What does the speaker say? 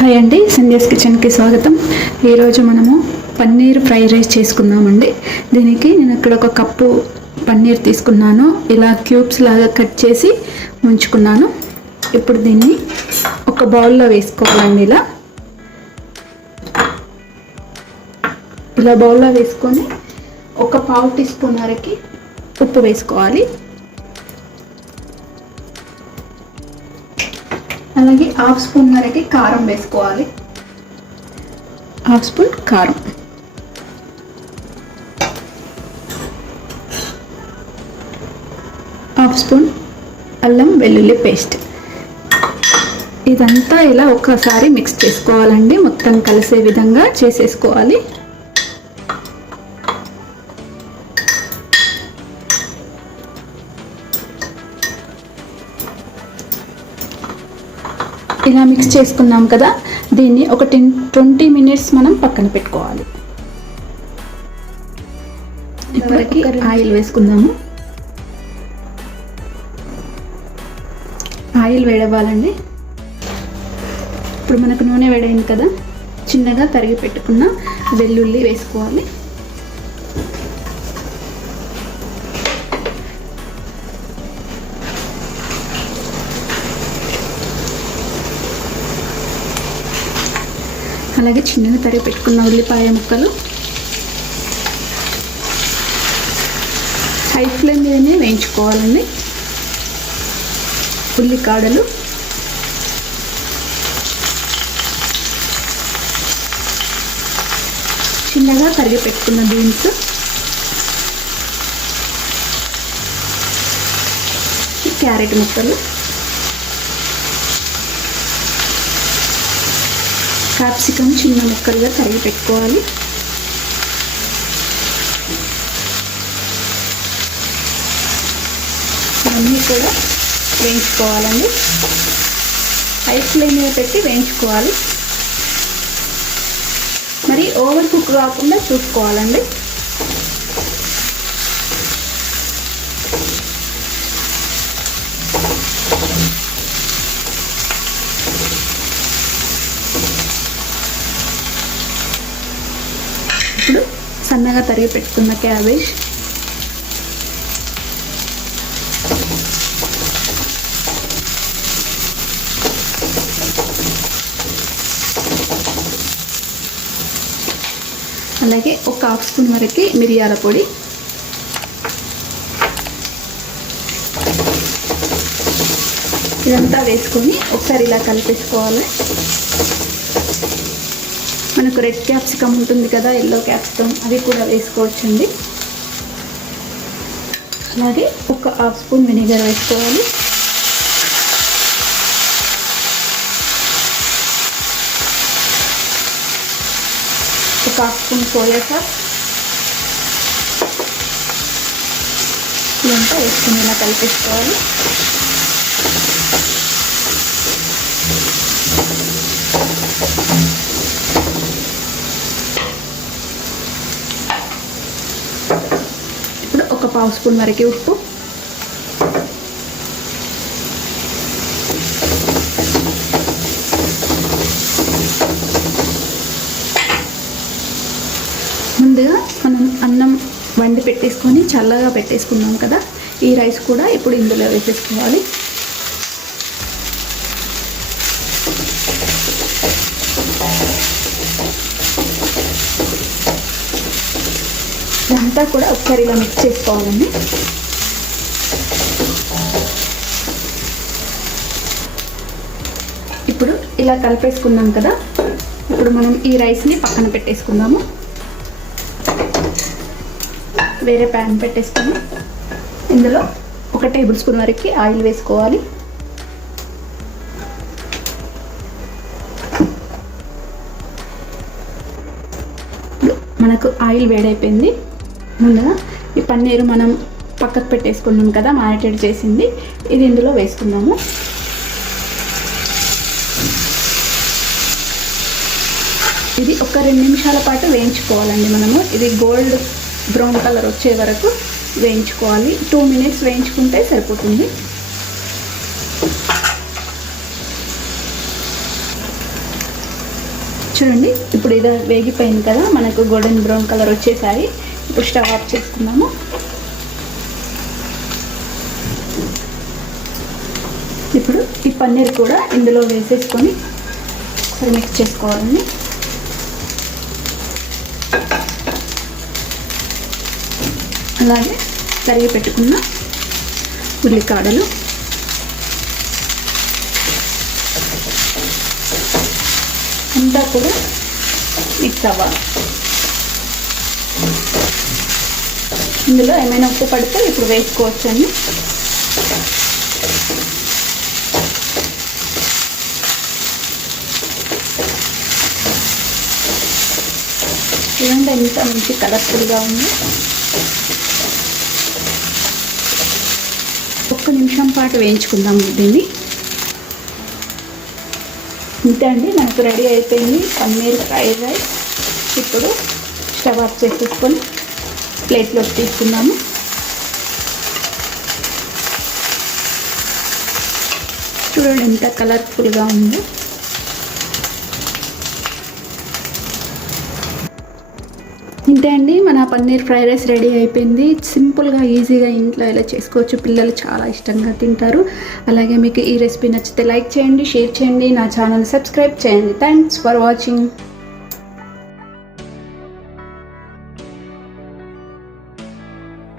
Hi అండి, సంధ్యాస్ కిచెన్కి స్వాగతం. ఈరోజు మనము పన్నీర్ ఫ్రైడ్ రైస్ చేసుకుందామండి. దీనికి నేను ఇక్కడ ఒక కప్పు పన్నీర్ తీసుకున్నాను. ఇలా క్యూబ్స్ లాగా కట్ చేసి ఉంచుకున్నాను. ఇప్పుడు దీన్ని ఒక బౌల్లో వేసుకోవాలండి. ఇలా బౌల్లో వేసుకొని ఒక పావు టీ స్పూన్ వరకు ఉప్పు వేసుకోవాలి. అలాగే హాఫ్ స్పూన్ వరకు కారం వేసుకోవాలి. హాఫ్ స్పూన్ కారం, హాఫ్ స్పూన్ అల్లం వెల్లుల్లి పేస్ట్. ఇదంతా ఇలా ఒక్కసారి మిక్స్ చేసుకోవాలండి. మొత్తం కలిసే విధంగా చేసేసుకోవాలి. ఇలా మిక్స్ చేసుకున్నాం కదా, దీన్ని ఒక 20 మినిట్స్ మనం పక్కన పెట్టుకోవాలి. ఇప్పటికి ఆయిల్ వేసుకుందాము. ఆయిల్ వేడవ్వాలండి. ఇప్పుడు మనకు నూనె వేడైంది కదా, చిన్నగా తరిగి పెట్టుకున్న వెల్లుల్లి వేసుకోవాలి. అలాగే చిన్నగా తరిగి పెట్టుకున్న ఉల్లిపాయ ముక్కలు. హై ఫ్లేమ్ మీదనే వేయించుకోవాలండి. ఉల్లికాడలు, చిన్నగా తరిగి పెట్టుకున్న బీన్స్, క్యారెట్ ముక్కలు, క్యాప్సికమ్ చిన్న ముక్కలుగా తరిగి పెట్టుకోవాలి. ఇవన్నీ కూడా వేయించుకోవాలండి. హై ఫ్లేమ్ మీద పెట్టి వేయించుకోవాలి. మరి ఓవర్ కుక్ కాకుండా చూసుకోవాలండి. ఇప్పుడు సన్నగా తరిగి పెట్టుకున్న క్యాబేజ్, అలాగే ఒక హాఫ్ స్పూన్ వరకు మిరియాల పొడి, ఇదంతా వేసుకొని ఒకసారి ఇలా కలిపేసుకోవాలి. మనకు రెడ్ క్యాప్సికమ్ ఉంటుంది కదా, ఎల్లో క్యాప్సికమ్, అవి కూడా వేసుకోవచ్చండి. అలాగే ఒక హాఫ్ స్పూన్ వెనిగర్ వేసుకోవాలి. ఒక హాఫ్ స్పూన్ సోయా సాస్, ఇదంతా వేసుకుని ఇలా కలిపేసుకోవాలి. ఇప్పుడు ఒక పావు స్పూన్ వరకు ఉప్పు, ముందుగా మనం అన్నం వండి పెట్టేసుకొని చల్లగా పెట్టేసుకున్నాం కదా, ఈ రైస్ కూడా ఇప్పుడు ఇందులో వేసేసుకోవాలి. ఇదంతా కూడా ఒకసారి ఇలా మిక్స్ చేసుకోవాలండి. ఇప్పుడు ఇలా కలిపేసుకున్నాం కదా, ఇప్పుడు మనం ఈ రైస్ని పక్కన పెట్టేసుకుందాము. వేరే ప్యాన్ పెట్టేసుకుని ఇందులో 1 టేబుల్ స్పూన్ వరకు ఆయిల్ వేసుకోవాలి. మనకు ఆయిల్ వేడైపోయింది. ముందుగా ఈ పన్నీరు మనం పక్కకు పెట్టేసుకున్నాం కదా, మ్యారినేట్ చేసింది, ఇది ఇందులో వేసుకుందాము. ఇది ఒక 2 నిమిషాల పాటు వేయించుకోవాలండి. మనము ఇది గోల్డ్ బ్రౌన్ కలర్ వచ్చే వరకు వేయించుకోవాలి. 2 మినిట్స్ వేయించుకుంటే సరిపోతుంది. చూడండి ఇప్పుడు ఇది వేగిపోయింది కదా, మనకు గోల్డెన్ బ్రౌన్ కలర్ వచ్చేసాయి. ఇప్పుడు స్టవ్ ఆఫ్ చేసుకుందాము. ఇప్పుడు ఈ పన్నీర్ కూడా ఇందులో వేసేసుకొని ఒకసారి మిక్స్ చేసుకోవాలండి. అలాగే తరిగి పెట్టుకున్న ఉల్లికాడలు, అంతా కూడా మిక్స్ అవ్వాలి. ఇందులో ఏమైనా ఉప్పు పడితే ఇప్పుడు వేసుకోవచ్చండి. చూడండి ఎంత మంచి కలర్ఫుల్గా ఉంది. ఒక్క నిమిషం పాటు వేయించుకుందాం దీన్ని. ఇంతే అండి, మనకు రెడీ అయిపోయింది పన్నీర్ ఫ్రైడ్ రైస్. ఇప్పుడు స్టవ్ ఆఫ్ చేసేసుకొని ప్లేట్లోకి తీసుకుందాము. చూడండి ఎంత కలర్ఫుల్గా ఉందో. ఇంతే అండి, మన పన్నీర్ ఫ్రైడ్ రైస్ రెడీ అయిపోయింది. సింపుల్గా ఈజీగా ఇంట్లో ఇలా చేసుకోవచ్చు. పిల్లలు చాలా ఇష్టంగా తింటారు. అలాగే మీకు ఈ రెసిపీ నచ్చితే లైక్ చేయండి, షేర్ చేయండి, నా ఛానల్ సబ్స్క్రైబ్ చేయండి. Thanks for watching.